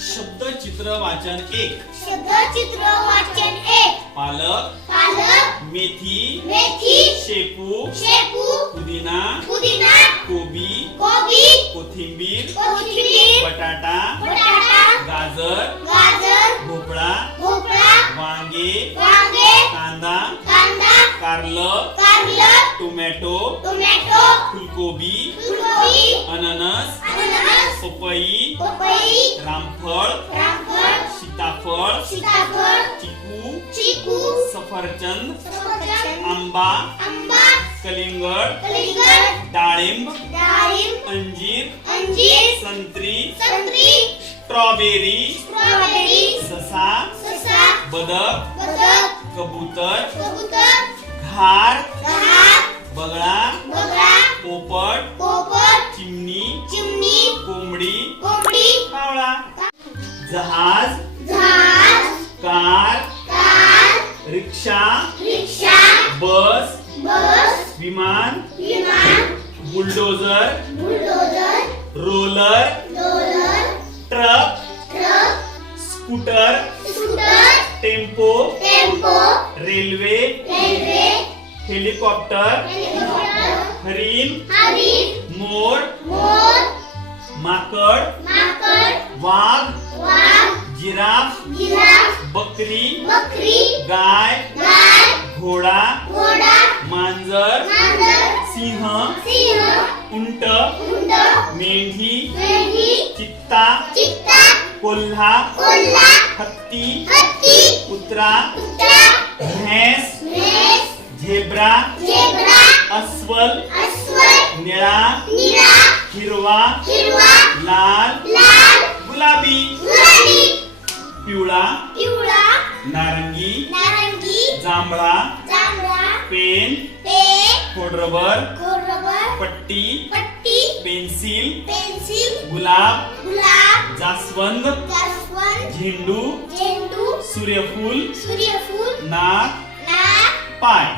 शब्द चित्र वाचन एक. शब्दचित्र वाचन एक. पालक. पालक. मेथी. मेथी. शेपू. शेपू. पुदिना. पुदिना. कोबी. कोबी. कोथिंबीर. कोथिंबीर. बटाटा. बटाटा. गाजर. गाजर. भोपळा. भोपळा. वांगे. वांगे. कांदा. कांदा. कारलं. कारलं. टोमॅटो. टोमॅटो. फुलकोबी. फुलकोबी. अननस. अननस. पपई. रामफळ सीताफळ सीताफळ चिकू चिकू सफरचंद सफरचंद आंबा आंबा कलिंगड कलिंगड डाळिंब डाळिंब अंजीर अंजीर संत्री संत्री स्ट्रॉबेरी स्ट्रॉबेरी ससा ससा बदक बदक कबूतर कबूतर घार बगळा बगळा पोपट पोपट चिमणी चिमणी कोंबडी कावळा जहाज. जहाज. कार. कार. रिक्षा. रिक्षा. बस. बस. विमान. विमान. Bulldozer. Bulldozer. Roller. Roller. Truck. Truck. Scooter. Scooter. Tempo. Tempo. Railway. Railway. Helicopter. Helicopter. हरिण. हरिण. मोर. माकड. वाघ वाघ जिराफ जिराफ बकरी बकरी गाय गाय घोडा घोडा मांजर मांजर सिंह सिंह उंट उंट मेंढी मेंढी चित्ता चित्ता कोल्हा कोल्हा हत्ती हत्ती कुत्रा म्हैस झेब्रा झेब्रा अस्वल निळा हिरवा हिरवा लाल लाल गुलाबी गुलाबी पिवळा पिवळा नारंगी नारंगी जांभळा जांभळा पेन पेन खोडरबर कोरबर पट्टी पट्टी पेन्सिल पेन्सिल गुलाब गुलाब जास्वंद जास्वंद झेंडू झेंडू सूर्यफूल सूर्यफूल नाक नाक पाय.